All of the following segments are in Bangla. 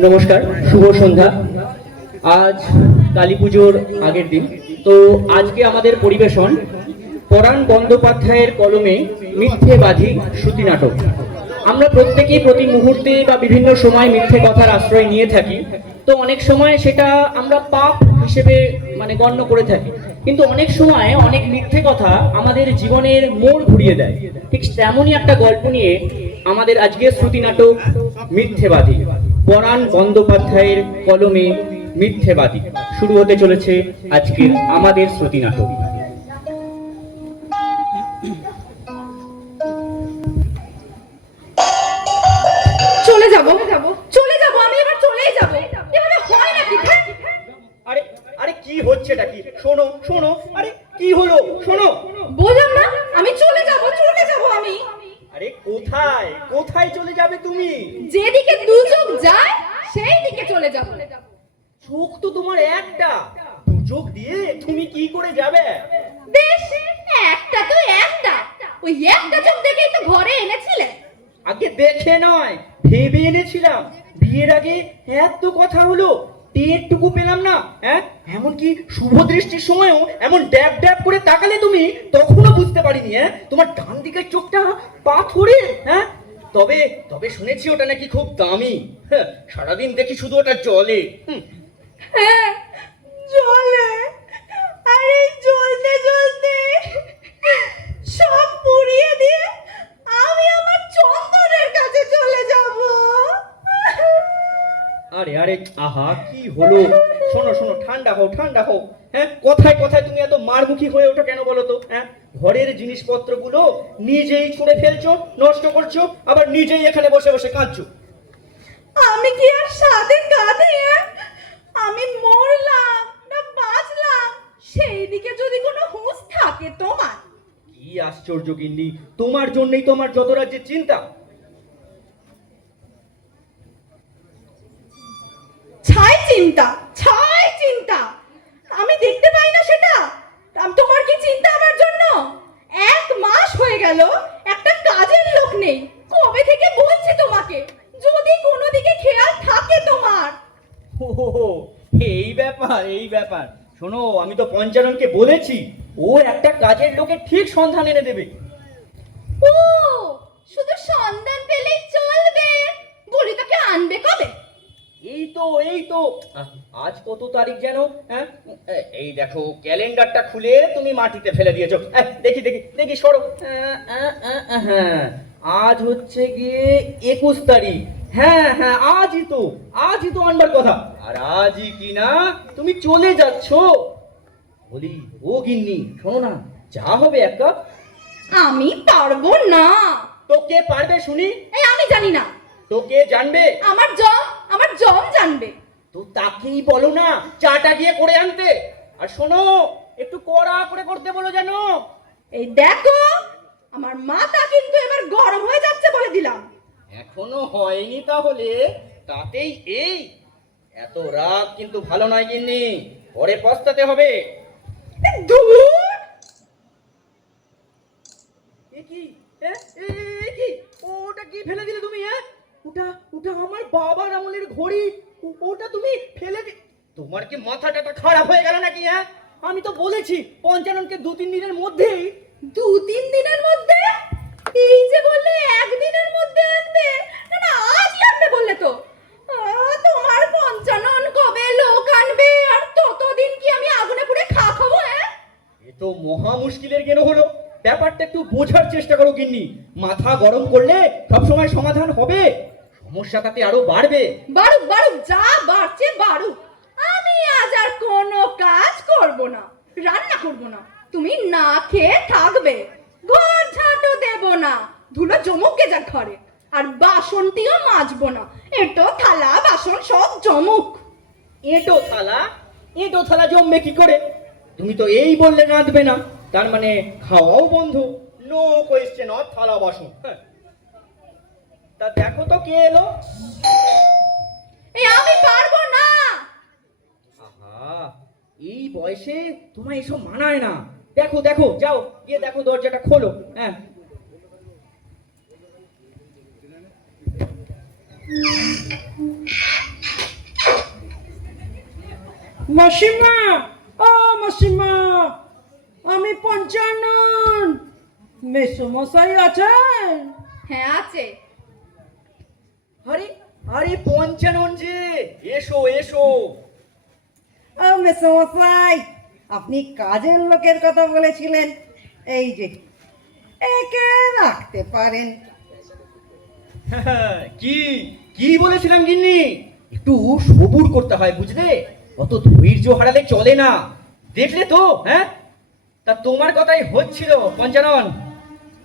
নমস্কার, শুভ সন্ধ্যা। আজ কালী পুজোর আগের দিন। তো আজকে আমাদের পরিবেশন পরাণ বন্দ্যোপাধ্যায়ের কলমে মিথ্যেবাদী শ্রুতি নাটক। আমরা প্রত্যেকেই প্রতি মুহূর্তে বা বিভিন্ন সময় মিথ্যে কথার আশ্রয় নিয়ে থাকি। তো অনেক সময় সেটা আমরা পাপ হিসেবে মানে গণ্য করে থাকি। কিন্তু অনেক সময় অনেক মিথ্যে কথা আমাদের জীবনের মোড় ঘুরিয়ে দেয়। ঠিক তেমনই একটা গল্প নিয়ে আমাদের আজকে শ্রুতি নাটক মিথ্যে মিথ্যেবাদী পরাণ বন্দ্যোপাধ্যায়ের কলমে মিথ্যেবাদী। শুরু হতে চলেছে আজকের আমাদের শ্রুতি নাটক। চলে যাব চলে যাব আমি এবার চলেই যাব। এভাবে হয় নাকি? আরে আরে কি হচ্ছেটা কি? শোনো শোনো আরে কি হলো? শোনো। বললাম না আমি চলে যাব চলে কোথায়? কোথায় চলে যাবে তুমি? যেদিকে দু চোখ যায় সেই দিকে চলে যাব। চোখ তো তোমার একটা। দু চোখ দিয়ে তুমি কি করে যাবে? বেশ একটা তো একটা। ওই একটা চোখ দেখেই তো ঘরে এনেছিলে। আগে দেখে নয় ভেবে এনেছিলাম। বিয়ের আগে এত কথা হলো। টেরটুকু পেলাম না হ্যাঁ? এমনকি শুভ দৃষ্টির সময়ও এমন ড্যাব ড্যাব করে তাকালে তুমি তখনও বুঝতে পারিনি হ্যাঁ? তোমার ডান দিকের চোখটা পাথরে হ্যাঁ? তবে তবে শুনেছি ওটা নাকি খুব দামি। হ্যাঁ সারাদিন দেখি শুধু ওটা জলে। হুম, হ্যাঁ জলে আরে জ্বলতে জ্বলতে সব পুড়িয়ে দিয়ে আমি আমার চন্দনের কাছে চলে যাব আরে আরে আহা কি হলো? শোনো শোনো ঠান্ডা হও ঠান্ডা হও। হ্যাঁ কথায় কথায় তুমি এত মারমুখী হয়ে ওঠো কেন বলো তো? হ্যাঁ ঘরের জিনিসপত্রগুলো নিজেই ছুঁড়ে ফেলছো নষ্ট করছ আবার নিজেই এখানে বসে বসে কাঁদছো। আমি কি আর সাথে কাঁদে? আমি মরলাম না বাঁচলাম? সেই দিকে যদি কোনো হুঁশ থাকে তোমার। কি আশ্চর্য গিন্নি তোমার জন্যই তোমার যত রাজ্যের চিন্তা ছাই চিন্তা ছাই চিন্তা আমি দেখতে পাই না সেটা আম- তোমার কি চিন্তা আমার জন্য এক মাস হয়ে গেল? একটা কাজের লোক নেই। কবে থেকে বলছি তোমাকে? যদি কোনো দিকে খেয়াল থাকে তোমার। ও এই ব্যাপার এই ব্যাপার। শোনো, আমি তো পঞ্চাননকে বলেছি, ও একটা কাজের লোকের ঠিক সন্ধান এনে দেবে ও শুধু সন্ধান পেলেই চলবে বলি তাকে আনবে কবে এই তো এই তো। আজ কত তারিখ যেন হ্যাঁ? এই দেখো ক্যালেন্ডারটা খুলে তুমি মাটিতে ফেলে দিয়েছ। দেখি দেখি দেখি সরো। হ্যাঁ আজ হচ্ছে গিয়ে একুশ তারিখ। হ্যাঁ হ্যাঁ আজই তো আজই তো আনবার কথা। আর আজই কি না তুমি চলে যাচ্ছ। বলি ও গিন্নি শোনো না যা হবে এক কাপ। আমি পারব না। তো কে পারবে শুনি? এই আমি জানি না। তো কে জানবে? আমার আমার জম জানবে। তো তাকেই বলো না চাটা গিয়ে করে আনতে। আর শোনো একটু কড়া করে করতে বলো যেন। এই দেখো আমার মাথা কিন্তু এবার গরম হয়ে যাচ্ছে বলে দিলাম। এখনও হয়নি তাহলে তাতেই এই। এত রাগ কিন্তু ভালো নয় গিন্নি পরে পস্তাতে হবে। দূর এ কি? এ, এ, এ কি? ওটা কি ফেলে দিলে তুমি হ্যাঁ? ওটা ওটা আমার বাবার আমলের ঘড়ি। ওটা তুমি ফেলে দি তোমার কি মাথাটা খারাপ হয়ে গেল নাকি হ্যাঁ? আমি তো বলেছি পঞ্চাননকে দু তিন দিনের মধ্যেই। দু তিন দিনের মধ্যে? এই যে বললে একদিনের মধ্যে আনবে? না না আজই আনবে বললে তো। তোমার পঞ্চানন কবে লোক আনবে? আর ততদিন কি আমি আগুনে পুড়ে খা খাব হ্যাঁ? এ তো মহা মুশকিলের কেন হলো। ব্যাপারটা একটু বোঝার চেষ্টা করো গিন্নি। মাথা গরম করলে সবসময় সমাধান হবে। সমস্যা তাতে আরও বাড়বে। বারুক বারুক যা বাড়ছে বারুক। আমি আজ আর কোনো কাজ করব না রান্না করব না। তুমি না খেয়ে থাকবে ঘর ঝাঁটো দেব না ধুলো জমুককে যা ঘরে আর বাসনটিও মাজবো না। এটো থালা বাসন সব জমুক। এঁটো থালা? এঁটো থালা জমবে কি করে? তুমি তো এই বললে রাঁধবে না তার মানে খাওয়াও বন্ধ। নো কোয়েশ্চেন অফ থালা বাসন। হ্যাঁ। তা দেখো তো কে এলো। এই আমি পারব না। আহা এই বয়সে তোমার এসব মানায় না। দেখো দেখো যাও গিয়ে দেখো দরজাটা খোলো হ্যাঁ। মাসিমা ও মাসিমা আমি পঞ্চানন। মেসমশাই আছেন? হ্যাঁ আছে। আরে আরে পঞ্চানন যে এসো। এসো মেসমশাই আপনি কাজের লোকের কথা বলেছিলেন। এই যে একে রাখতে পারেন। কি কি বলেছিলাম গিন্নি? একটু সবুর করতে হয় বুঝলে? অত ধৈর্য হারালে চলে না। দেখলে তো হ্যাঁ? তা তোমার কথাই হচ্ছিল পঞ্চানন।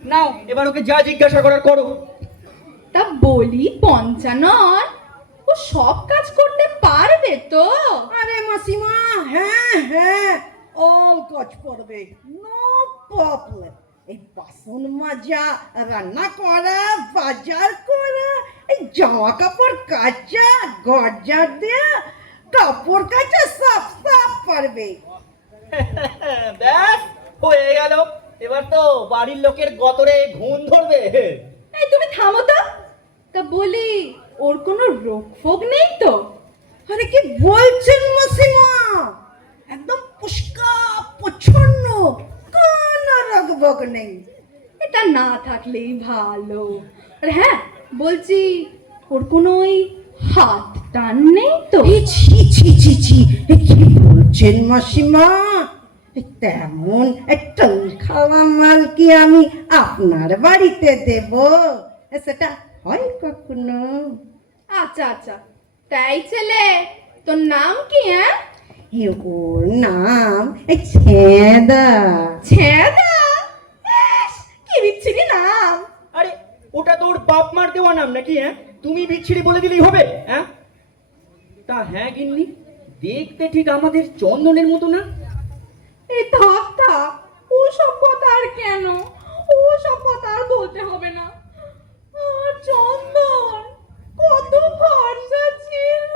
নাও এবার ওকে যা জিজ্ঞাসা করার করো। তা বলি পঞ্চানন ও সব কাজ করতে পারবে তো? আরে মাসিমা হ্যাঁ হ্যাঁ অল কাজ করবে নো প্রবলেম এই বাসন মাজা রান্না করা বাজার করা এই জামা কাপড় কাচা গরজা দেয়া কাপড় কাচা সব সব পারবে। ব্যাস হয়ে গেল। এবার তো বাড়ির লোকের গতরে ঘুম ধরবে। তুমি থামো তো। তা বলি, ওর কোনো রোগ ফোগ নেই তো? আরে কি বলছেন মাসিমা? একদম পুষ্কা পছন্ন কোনো রগবগ নেই? এটা না থাকলেই ভালো। আর হ্যাঁ বলছি, ওর কোনো ওই হাত টান নেই তো? ছি ছি ছি ছি কি বলছেন মাসিমা? তেমন একটা খাওয়া মাল কি আমি আপনার বাড়িতে দেব? সেটা হয় কখনো? আচ্ছা আচ্ছা। তাই ছেলে তোর নাম কি হ্যাঁ? ওর নাম ছেদা। ছেদা? কি বিচ্ছিরি নাম। আরে ওটা তো ওর বাপ মার দেওয়া নাম নাকি হ্যাঁ? তুমি বিচ্ছিরি বলে দিলেই হবে হ্যাঁ? তা হ্যাঁ গিন্নি দেখতে ঠিক আমাদের চন্দনের মতো না? এই থাক থাক ও আর কেন? ও কথা আর বলতে হবে না। আর চন্দন কত ভরসা ছিল।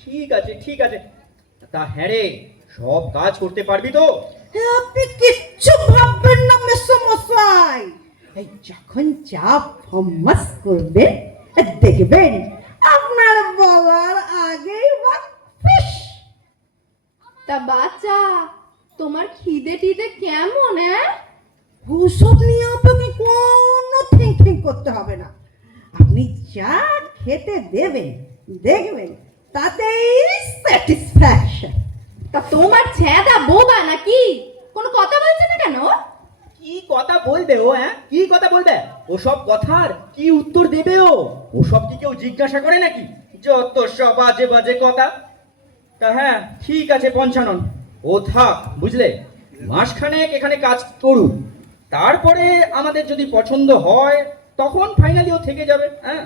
ঠিক আছে ঠিক আছে। তা হ্যাঁ রে সব কাজ করতে পারবি তো? আপনি কিচ্ছু ভাববেন না মেসমশাই এই যখন চা ফমাস করবেন এ দেখবেন আপনার বলার আগেই বা ফিস তা বাচ্চা তোমার খিদে টিদে কেমন হ্যাঁ ওসব নিয়ে আপনাকে কোনো থিঙ্কিং করতে হবে না আপনি যা খেতে দেবেন দেখবেন তাতেই স্যাটিসফ্যাকশন তা তোমার ছেদা বোবা নাকি কোনো কথা বলছে না কেন? কি কথা বলবে ও হ্যাঁ? কি কথা বলবে? ও সব কথার কি উত্তর দেবে ও? ও সব কি কেউ জিজ্ঞাসা করে নাকি? যত সব বাজে বাজে কথা। তা হ্যাঁ ঠিক আছে পঞ্চানন। ও থাক বুঝলে? মাসখানেক এখানে কাজ করুক তারপরে আমাদের যদি পছন্দ হয় তখন ফাইনালি ও থেকে যাবে হ্যাঁ?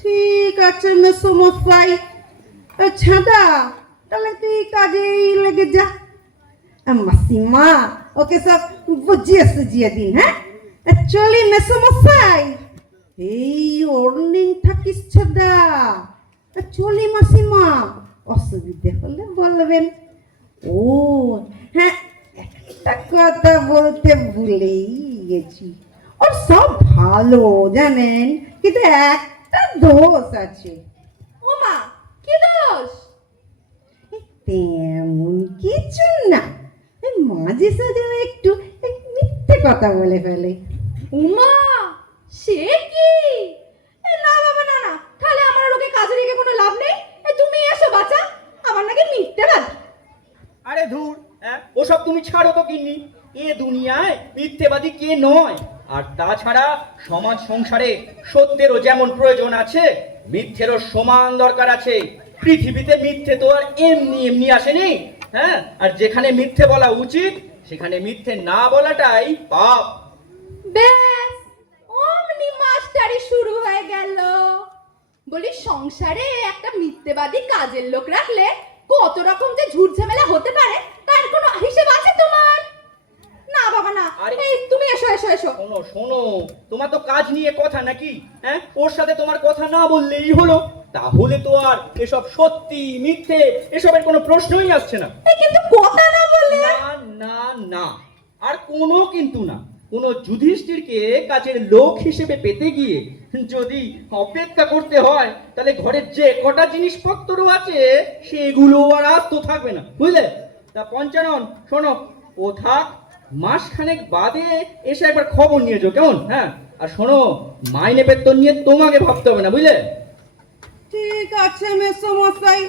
ঠিক আছে মেসমশাই এ, ছাদা তাহলে তুই কাজেই লেগে যা। মাসিমা ওকে সব বুঝিয়ে সুজিয়ে দিন হ্যাঁ চলি মেসমশাই এই অর্নিং থাকিস ছাদা চলি মাসিমা অসুবিধে হলে বলবেন ও হ্যাঁ একটা কথা বলতে ভুলেই গেছি ওর সব ভালো জানেন কিন্তু একটা দোষ আছে ও মা কি দোষ তেমন কিছু না মাঝে সাঝে ও একটু মিথ্যে কথা বলে ফেলে। উমা সে কি? না বাবা না না। তাহলে আমার আর ওকে কাজে রেখে কোনো লাভ নেই? তুমি এসো বাচ্চা আমার নাকি মিথ্যে বাদ। আরে ধুর হ্যাঁ? ওসব তুমি ছাড়ো তো কিন্নি এ দুনিয়ায় মিথ্যেবাদী কে নয়? আর তাছাড়া সমাজ সংসারে সত্যেরও যেমন প্রয়োজন আছে মিথ্যেরও সমান দরকার আছে। পৃথিবীতে মিথ্যে তো আর এমনি এমনি আসেনি। হ্যাঁ? আর যেখানে মিথ্যে বলা উচিত সেখানে মিথ্যে না বলাটাই পাপ। ব্যাস! অমনি মাস্টারি শুরু হয়ে গেল। বলি সংসারে একটা মিথ্যেবাদী কাজের লোক রাখলে কত রকম যে ঝুট ঝামেলা হতে পারে তার কোনো হিসেব আছে তোমার? না বাবা না। আরে- এই তুমি এসো এসো এসো। শোনো শোনো। তোমার তো কাজ নিয়ে কথা নাকি? হ্যাঁ? ওর সাথে তোমার কথা না বললেই হলো। তাহলে তো আর এসব সত্যি মিথ্যে এসবের কোনো প্রশ্নই আসছে না। কিন্তু কথা না বলে না না না। আর কোনো কিন্তু না। কোনো যুধিষ্ঠিরকে কাজের লোক হিসেবে পেতে গিয়ে যদি অপেক্ষা করতে হয় তাহলে ঘরের যে কটা জিনিসপত্র আছে সেগুলো আর আজ তো থাকবে না। বুঝলে? তা পঞ্চানন শোনো ও থাক মাসখানেক বাদে এসে একবার খবর নিয়েছো কেমন? হ্যাঁ? আর শোনো মাইনে বেতন নিয়ে তোমাকে ভাবতে হবে না বুঝলে? ঠিক আছে মেসমশাই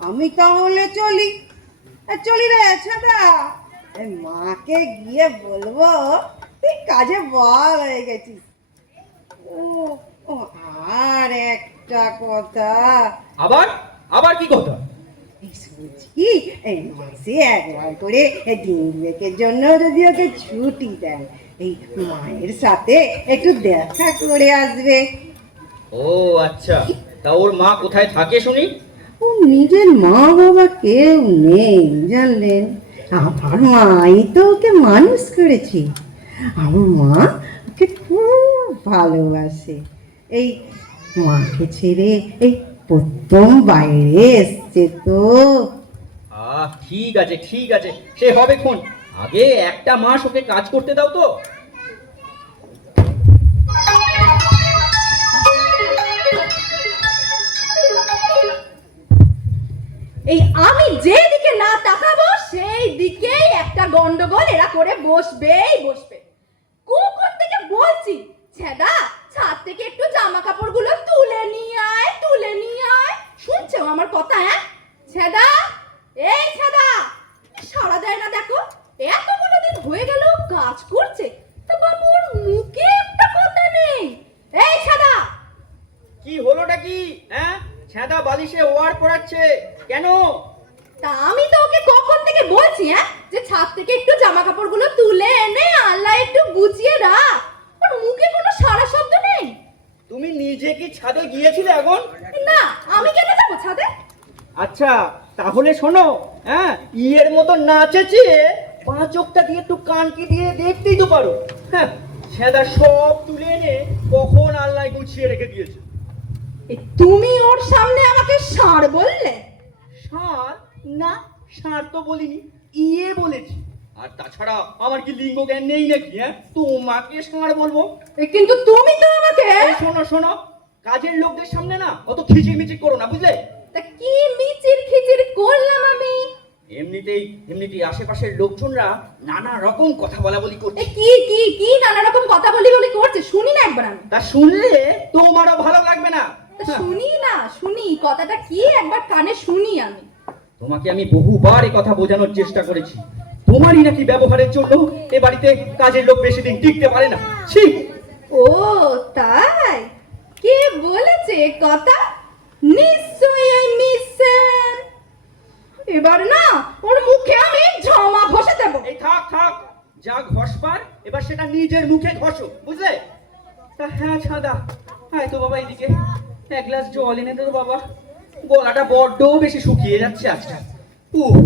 আমি তাহলে চলি। চলি রে ছাদা মাকে গিয়ে বলব তুই কাজে বল হয়ে গেছিস। ও আর একটা কথা। আবার? আবার কি কথা? শুনছি এই মাসে একবার করে দিন দুয়েকের জন্য যদি ওকে ছুটি দেন এই মায়ের সাথে একটু দেখা করে আসবে। ও আচ্ছা। তা ওর মা কোথায় থাকে শুনি? ও নিজের মা বাবা কেউ নেই জানলেন? আমার মাই তো ওকে মানুষ করেছি। আমার মা ওকে খুব ভালোবাসে। এই মাকে ছেড়ে এই প্রথম বাইরে এসছে তো। আহ ঠিক আছে ঠিক আছে। সে হবে খুন। আগে একটা মাস ওকে কাজ করতে দাও তো। এই আমি যে দিকে না তাকাবো সেই দিকেই একটা গন্ডগোল এরা করে বসবেই বসবে। কুকুর থেকে বলছি, ছেদা, ছাদ থেকে একটু জামা কাপড়গুলো তুলে নিয়ে আয়, তুলে নিয়ে আয়। শুনছো আমার কথা হ্যাঁ? ছেদা, এই ছেদা সারা দেয় না দেখো, এতগুলো দিন হয়ে গেল, কাজ করছে। তা বাবুর মুখে একটা কথা নেই। এই ছেদা! কি হলোটা কি হ্যাঁ? ছেঁদা বালিশে ওয়ার পড়াচ্ছে কেন? তা আমি তো ওকে কখন থেকে বলছি হ্যাঁ? যে ছাদ থেকে একটু জামা কাপড়গুলো তুলে এনে আল্লাহ একটু গুছিয়ে রাখ। ওর মুখে কোনো সারা শব্দ নেই। তুমি নিজে কি ছাদে গিয়েছিলে এখন? না আমি কেন যাব ছাদে? আচ্ছা তাহলে শোনো হ্যাঁ? ইয়ের মতো নাচেছে পাঁচ চোখটা দিয়ে একটু কানকি দিয়ে দেখতেই তো পারো। হ্যাঁ ছেঁদা সব তুলে এনে কখন আল্লাহ গুছিয়ে রেখে দিয়েছে? তুমি ওর সামনে আমাকে ষাঁড় বললে? ষাঁড় না ষাঁড় তো বলিনি ইয়ে বলেছি। আর তাছাড়া আমার কি লিঙ্গ জ্ঞান নেই নাকি হ্যাঁ? তোমাকে ষাঁড় বলব। কিন্তু তুমি তো আমাকে শোনো শোনো কাজের লোকদের সামনে না অত খিচির মিচির করো না বুঝলে? তা কি মিচির খিচির করলাম আমি? এমনিতেই এমনিতেই আশেপাশের লোকজনরা নানা রকম কথা বলা বলি করছে। কি কি কি নানা রকম কথা বলি বলি করছে? শুনি না একবার আমি। তা শুনলে তোমারও ভালো লাগবে না। শুনি না শুনি। কথাটা কি? একবার কানে শুনি আমি। তোমাকে আমি বহুবার এই কথা বোঝানোর চেষ্টা করেছি। তোমারই নাকি ব্যবহারের জন্য এ বাড়িতে কাজের লোক বেশি দিন টিকতে পারে না। ছি! ও তাই? কে বলেছে কথা? নিশ্চয়ই ওই এবার না ওর মুখে আমি ঝমা ঘষে দেব। এই থাক থাক। যা ঘষবার এবার সেটা নিজের মুখে ঘষো বুঝলে? তা হ্যাঁ ছাদা। হ্যাঁ তো বাবা এদিকে। এক গ্লাস জল এনে দেবো বাবা। গলাটা বড্ড বেশি শুকিয়ে যাচ্ছে আজকাল উফ।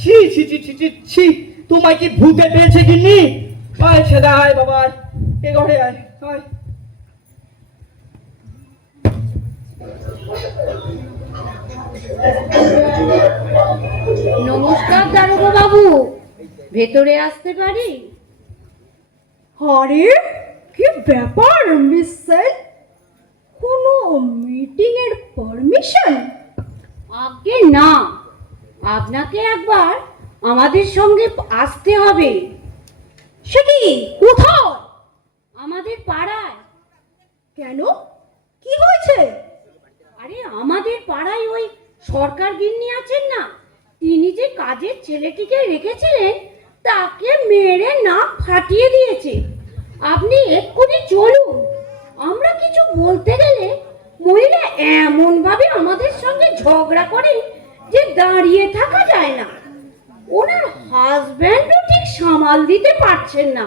ছি ছি ছি ছি ছি ছি। তোমায় কি ভূতে পেয়েছে গিন্নি? আয় ছেদা আয় বাবা। এ ঘরে আয় আয়। নমস্কার দারোগা বাবু ভেতরে আসতে পারি? আরে কি ব্যাপার মিস সেন কোনো মিটিং এর পারমিশন আগে না। আপনাকে একবার আমাদের সঙ্গে আসতে হবে। সে কি? কোথায়? আমাদের পাড়ায়। কেন? কি হয়েছে? আরে আমাদের পাড়ায় ওই সরকার গিন্নি আছেন না তিনি যে কাজের ছেলেটিকে রেখেছিলেন তাকে মেরে নাক ফাটিয়ে দিয়েছে। আপনি এক্ষুনি চলুন। আমরা কিছু বলতে গেলে মহিলা এমন ভাবে আমাদের সঙ্গে ঝগড়া করেন যে দাঁড়িয়ে থাকা যায় না। ওনার হাজব্যান্ডও ঠিক সামাল দিতে পারছেন না।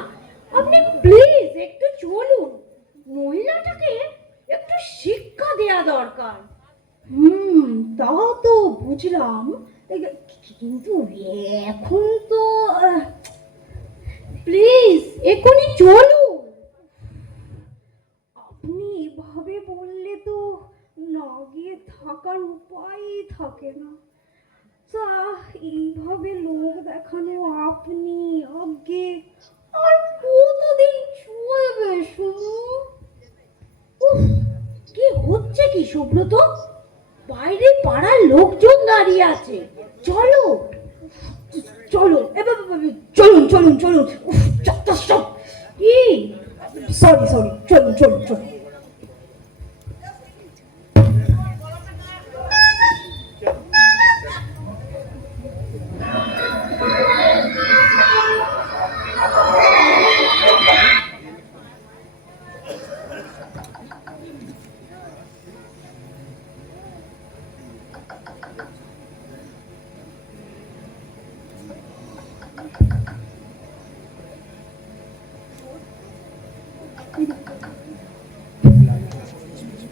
আপনি প্লিজ একটু চলুন। মহিলাটাকে একটু শিক্ষা দেয়া দরকার। হুম তা তো বুঝলাম। কিন্তু এখন তো প্লিজ এক্ষুনি চলুন। আপনি এভাবে বললে তো না গিয়ে থাকার উপায়ই থাকে না। তা এইভাবে লোক দেখানো আপনি আগে আর কতদিন চলবে শুনু? কি হচ্ছে কি সুব্রত? বাইরে পাড়ার লোকজন দাঁড়িয়ে আছে। চলো। চলো চলুন চলুন চলুন। সরি সরি চলুন চলুন চলুন।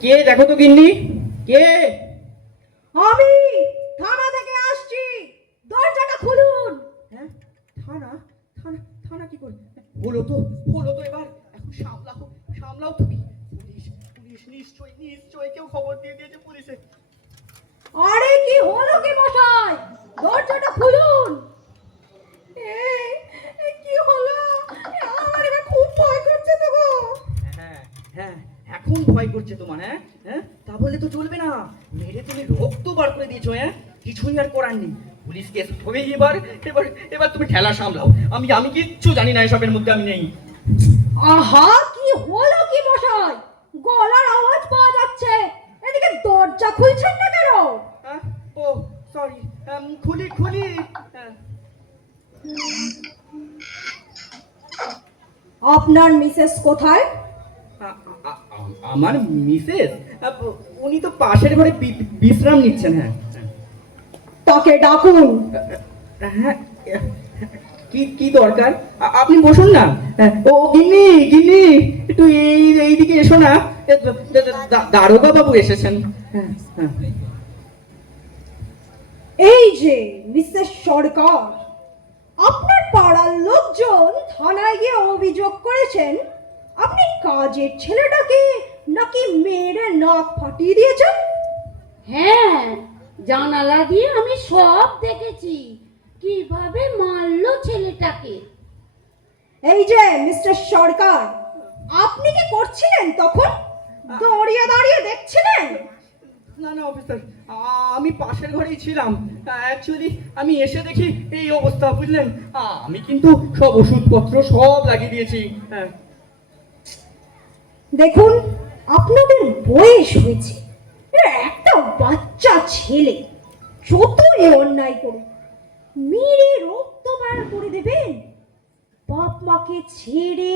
কে? দেখো তো গিন্নি। কে? আমি থানা থেকে আসছি। দরজাটা খুলুন। হ্যাঁ থানা? থানা থানা কি করে? হলো তো হলো তো এবার। এখন সামলাও সামলাও তুমি। পুলিশ পুলিশ নিশ্চয়ই নিশ্চয়ই কেউ খবর দিয়ে দিয়েছে পুলিশে। আরে কি হলো কি মশাই? দরজাটা খুলুন। কি হলো? আমার এবার খুব ভয় করছে তো গো। হ্যাঁ হ্যাঁ এখন ভয় করছে তোমার হ্যাঁ? হ্যাঁ? তা বললে তো চলবে না। মেরে তুমি রক্ত বার করে দিয়েছ হ্যাঁ? কিছুই আর করার নেই। পুলিশ কেস হবে এবার এবার এবার তুমি ঠেলা সামলাও। আমি আমি কিচ্ছু জানি না এসবের মধ্যে আমি নেই। আহা কি হলো কি মশাই? গলার আওয়াজ পাওয়া যাচ্ছে। এদিকে দরজা খুলছেন না কেন? হ্যাঁ? ও সরি খুলি খুলি। হ্যাঁ। আপনার মিসেস কোথায়? আমার মিসেস উনি তো পাশের ঘরে বিশ্রাম নিচ্ছেন হ্যাঁ। তাকে ডাকুন। হ্যাঁ কি কি দরকার? আপনি বসুন না। ও গিন্নি গিন্নি একটু এই এইদিকে এসো না। দারোগা বাবু এসেছেন। হ্যাঁ হ্যাঁ। এই যে মিসেস সরকার আপনার পাড়ার লোকজন থানায় গিয়ে অভিযোগ করেছেন আপনি কাজের ছেলেটাকে নাকি মেরে নখ ফাটিয়ে দিয়েছেন হ্যাঁ জানালা দিয়ে আমি সব দেখেছি। কীভাবে মারলো ছেলেটাকে? এই যে মিস্টার সরকার আপনি কি করছিলেন তখন? দাঁড়িয়ে দাঁড়িয়ে দেখছিলেন? না না অফিসার আমি পাশের ঘরেই ছিলাম। অ্যাকচুয়ালি আমি এসে দেখি এই অবস্থা বুঝলেন? আমি কিন্তু সব ওষুধপত্র সব লাগিয়ে দিয়েছি। হ্যাঁ দেখুন আপনাদের বয়স হয়েছে। একটা বাচ্চা ছেলে। যতই অন্যায় করুন মেরে রক্ত বার করে দেবেন। বাপ মাকে ছেড়ে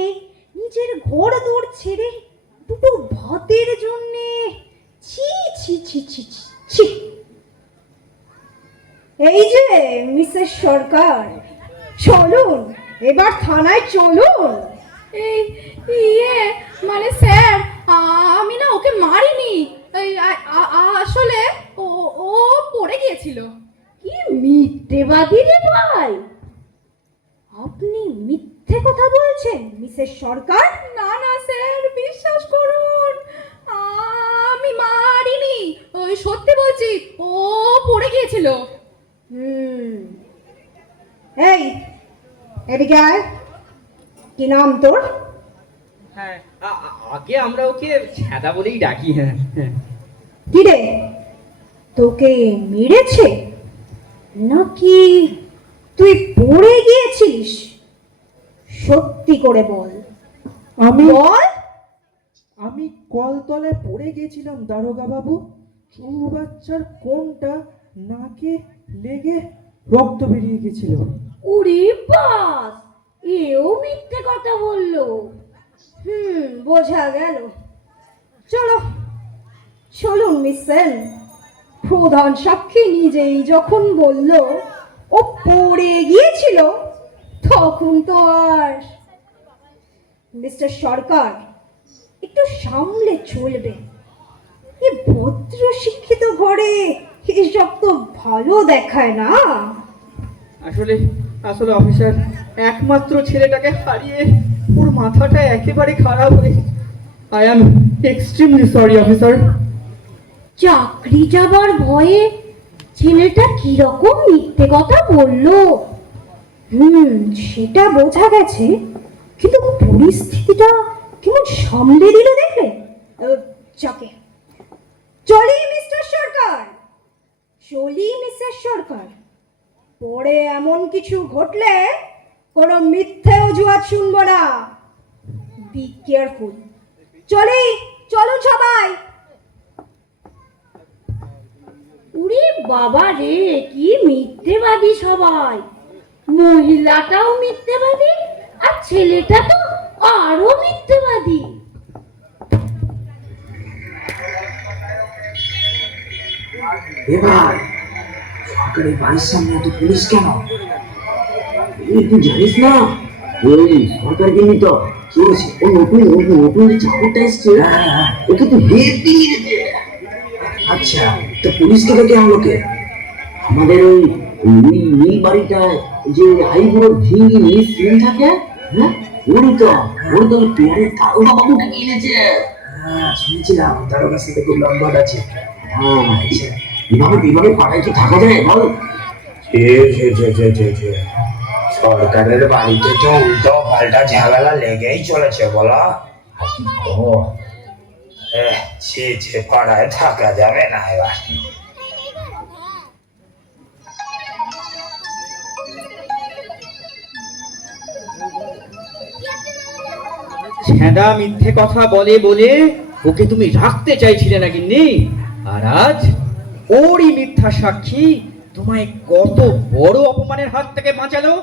নিজের ঘর দৌড় ছেড়ে দুটো ভাতের জন্যে। ছি ছি ছি ছি, ছি। এই যে মিসেস সরকার চলুন এবার থানায় চলুন। এই ইয়ে মানে স্যার আমি না ওকে মারিনি। আসলে ও ও পড়ে গিয়েছিল। কি মিথ্যেবাদী রে ভাই? আপনি মিথ্যে কথা বলছেন মিসেস সরকার? না না স্যার বিশ্বাস করুন। আমি মারিনি। ওই সত্যি বলছি ও পড়ে গিয়েছিল। হুম। এই এদিকে আয়। কি নাম তোর? হ্যাঁ। আগে আমরা ওকে ছ্যাদা বলেই ডাকি হ্যাঁ। কি রে তোকে মেরেছে? নাকি তুই পড়ে গিয়েছিস? সত্যি করে বল। আমি বল। আমি কলতলায় পড়ে গেছিলাম দারোগা বাবু চুরু বাচ্চার কোনটা নাকে লেগে রক্ত বেরিয়ে গেছিল উড়ি বাস! এও মিথ্যে কথা বলল। হুম, বোঝা গেল। চলো, চলুন, মিস প্রধান সাক্ষী নিজেই যখন বলল, ও পড়ে গিয়েছিল, তখন তো আর মিস্টার সরকার, একটু সামলে চলবে। এ ভদ্র শিক্ষিত ঘরে এসব তো ভালো দেখায় না। আসলে আসলে অফিসার, একমাত্র ছেলেটাকে হারিয়ে ওর মাথাটা একেবারে খারাপ হয়ে I am extremely sorry officer চাকরি যাবার ভয়ে ছেলেটা কীরকম মিথ্যে কথা বলল? হুম, সেটা বোঝা গেছে, কিন্তু পরিস্থিতিটা কেমন সামলে দিল দেখলে? যাকে। চলি, মিস্টার সরকার। চলি, মিসেস সরকার। পরে এমন কিছু ঘটলে কোনো মিথ্যে অজুহাত শুনব না। বি কেয়ারফুল চলি চলুন সবাই। উড়ি বাবা রে কি মিথ্যেবাদী সবাই। মহিলাটাও মিথ্যেবাদী আর ছেলেটা তো আরও মিথ্যেবাদী। এবার সরকারি বাড়ির সামনে এত পুলিশ কেন? তুই জানিস না এই সরকার কিন্তু তো কি ও নতুন নতুন নতুন চাকরটা এসছে ওকে তো হেপি মেরেছে আচ্ছা তো পুলিশকে ডেকে আনলো কে আমাদের ওই ওই নীল বাড়িটায় যে হাইবুড়ো ভিঙ্গি নীল সিল থাকে হ্যাঁ ওরই তো ওর তো পেয়ারের দারোগা বাবু ডেকে এনেছে হ্যাঁ শুনেছিলাম দারোগার সাথে খুব লম্বা আছে হ্যাঁ আচ্ছা এভাবে এভাবে পাড়ায় কি থাকা যায় বল ছে। সরকারের বাড়িতে তো উল্টো পাল্টা ঝামেলা লেগেই চলেছে বলো। আর কি করব? এহ, ছে ছে পাড়ায় থাকা যাবে না এবার। ছ্যাদা মিথ্যে কথা বলে বলে ওকে তুমি রাখতে চাইছিলে নাকি নেই আর আজ ওরই মিথ্যা সাক্ষী তোমায় কত বড় অপমানের হাত থেকে বাঁচালো?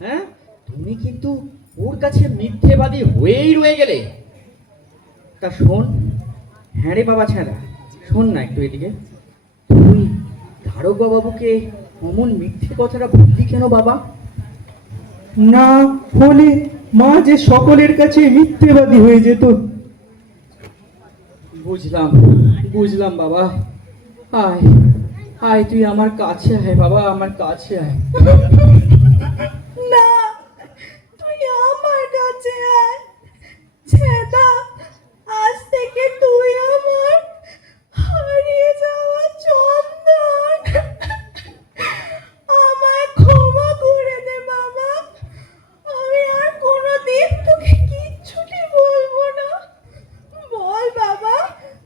হ্যাঁ? তুমি কিন্তু ওর কাছে মিথ্যেবাদী হয়েই রয়ে গেলে। তা শোন হ্যাঁ রে বাবা ছ্যাদা শোন না একটু এদিকে। তুই ধারকা বাবুকে অমন মিথ্যে কথাটা বললি কেন বাবা? না হলে মা যে সকলের কাছে মিথ্যেবাদী হয়ে যেত। বুঝলাম বুঝলাম বাবা। আয় আয় তুই আমার কাছে আয় বাবা আমার কাছে আয়। না তুই আমার কাছে আয় ছেদা আজ থেকে তুই আমার হারিয়ে যাওয়া চন্দন আমায় ক্ষমা করে দে বাবা আমি আর কোনোদিন তোকে কিচ্ছুটি বলব না বল বাবা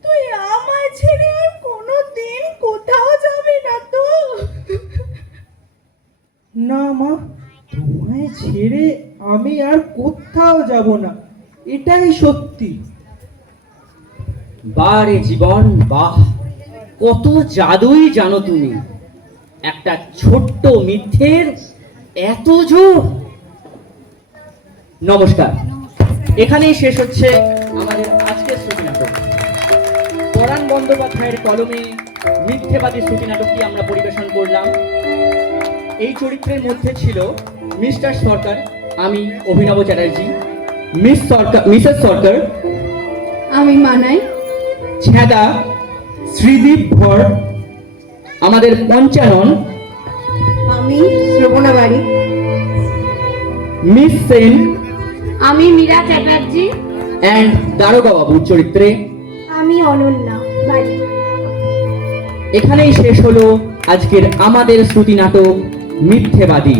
তুই আমায় ছেড়ে আর কোনোদিন কোথাও যাবি না তো না মা তোমায় ছেড়ে আমি আর কোথাও যাব না এটাই সত্যি বারে জীবন, বাহ, কত জাদুই জানো তুমি। একটা ছোট্ট মিথ্যের এত জোর। নমস্কার। এখানেই শেষ হচ্ছে আমাদের আজকের শ্রুতি নাটক। পরাণ বন্দ্যোপাধ্যায়ের কলমে মিথ্যেবাদী শ্রুতি নাটকটি আমরা পরিবেশন করলাম। এই চরিত্রের মধ্যে ছিল মিস্টার সরকার, আমি অভিনব চ্যাটার্জি, মিস সরকার, মিসেস সরকার। আমি মানাই। ছ্যাদা শ্রীদীপ ভর আমাদের পঞ্চানন আমি শ্রবণা বাড়ি মিস সেন আমি মীরা চ্যাটার্জি। অ্যান্ড দারোগা বাবুর চরিত্রে। আমি অনন্যা বাড়ি। এখানেই শেষ হলো আজকের আমাদের শ্রুতি নাটক মিথ্যেবাদী।